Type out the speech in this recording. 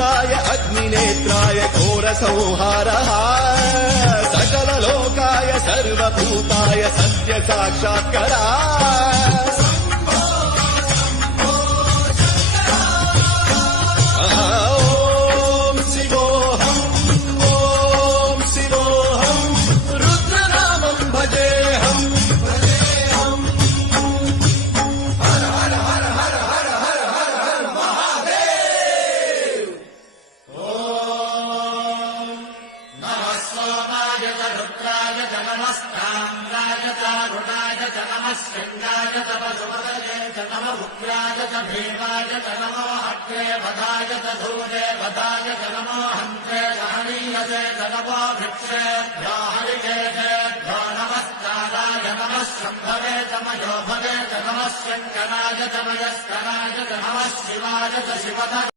रुद्राय अग्निनेत्राय घोरसंहारः सकललोकाय सर्वभूताय सत्यसाक्षात्करः शृङ्गाय च पशुपतये च नम उग्राय च भीमाय च नमो हत्रे वधाय च धूरे वधाय च नमो हन्त्रे हनीयसे च नमो भिक्षेभ्यो हरिकेशेभ्यो नमस्काराय नमः शम्भवे च मयोभवे च नमः शङ्कराय च मयस्कराय च नमः शिवाय च शिवतराय